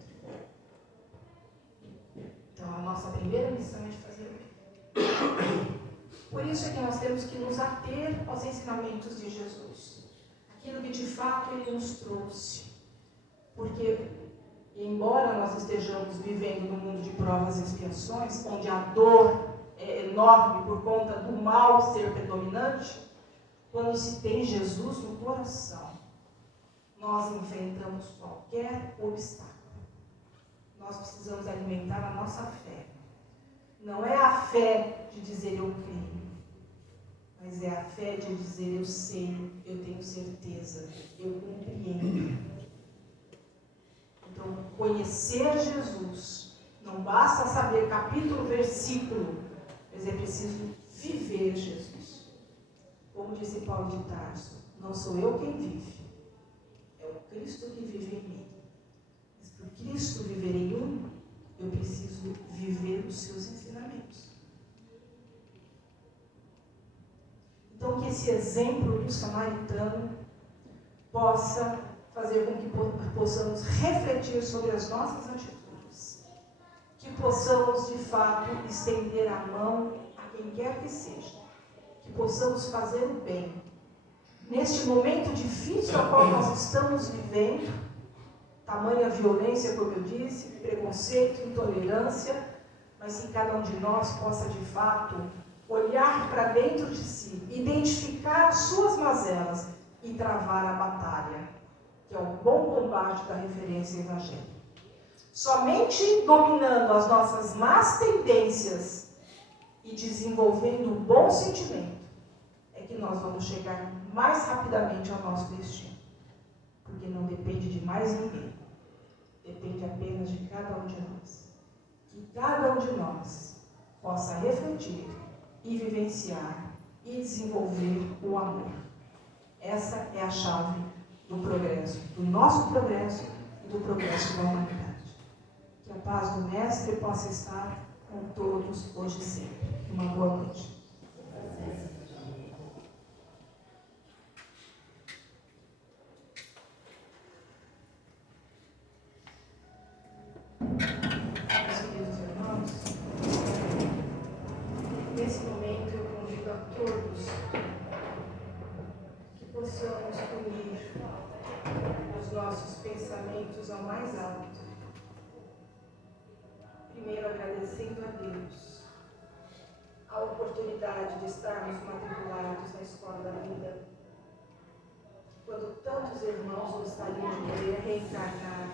Então, a nossa primeira missão é de fazer o bem. Por isso é que nós temos que nos ater aos ensinamentos de Jesus. Aquilo que de fato ele nos trouxe. Porque, embora nós estejamos vivendo num mundo de provas e expiações, onde a dor é enorme por conta do mal ser predominante, quando se tem Jesus no coração, nós enfrentamos qualquer obstáculo. Nós precisamos alimentar a nossa fé. Não é a fé de dizer eu creio, mas é a fé de dizer: eu sei, eu tenho certeza, eu compreendo. Então, conhecer Jesus, não basta saber capítulo, versículo, mas é preciso viver Jesus. Como disse Paulo de Tarso, não sou eu quem vive, é o Cristo que vive em mim. Mas para o Cristo viver em mim, eu preciso viver os seus ensinamentos. Então, que esse exemplo do samaritano possa fazer com que possamos refletir sobre as nossas atitudes, que possamos, de fato, estender a mão a quem quer que seja, que possamos fazer o bem. Neste momento difícil ao qual nós estamos vivendo, tamanha violência, como eu disse, preconceito, intolerância, mas que cada um de nós possa, de fato, olhar para dentro de si, identificar as suas mazelas e travar a batalha, que é o bom combate da referência evangélica. Somente dominando as nossas más tendências e desenvolvendo um bom sentimento é que nós vamos chegar mais rapidamente ao nosso destino. Porque não depende de mais ninguém. Depende apenas de cada um de nós. Que cada um de nós possa refletir e vivenciar e desenvolver o amor. Essa é a chave do progresso, do nosso progresso e do progresso da humanidade. Que a paz do Mestre possa estar com todos hoje e sempre. Uma boa noite. Meus queridos irmãos, nesse momento eu convido a todos que possamos unir os nossos pensamentos ao mais alto. Primeiro agradecendo a Deus a oportunidade de estarmos matriculados na Escola da Vida, quando tantos irmãos gostariam de poder reencarnar,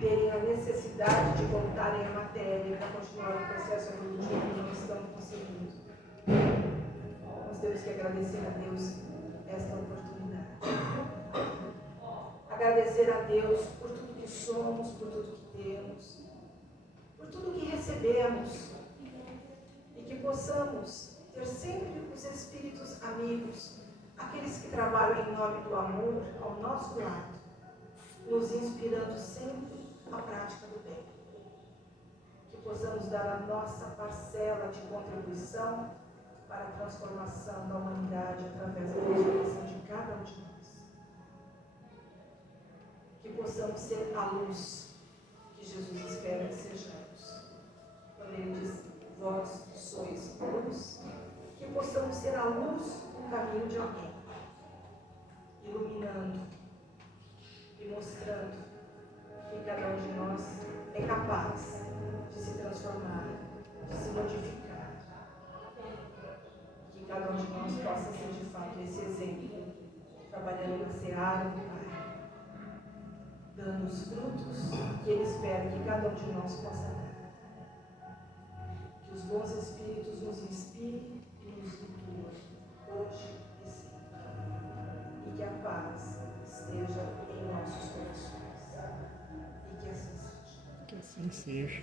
terem a necessidade de voltarem à matéria para continuar o processo evolutivo e não estão conseguindo. Nós temos que agradecer a Deus esta oportunidade. Agradecer a Deus por tudo que somos, por tudo que temos, por tudo que recebemos, e que possamos ter sempre os espíritos amigos, aqueles que trabalham em nome do amor ao nosso lado, nos inspirando sempre à prática do bem. Que possamos dar a nossa parcela de contribuição para a transformação da humanidade através da ressurreição de cada um de nós. Que possamos ser a luz que Jesus espera que sejamos. Quando ele diz: vós sois luz, que possamos ser a luz no caminho de alguém, iluminando e mostrando que cada um de nós é capaz de se transformar, de se modificar. Que cada um de nós possa ser de fato esse exemplo, trabalhando na seara do Pai, dando os frutos que Ele espera que cada um de nós possa dar. Que os bons espíritos nos inspirem e nos intuam, hoje e sempre. E que a paz esteja em nossos corações. E que assim seja. Que assim seja.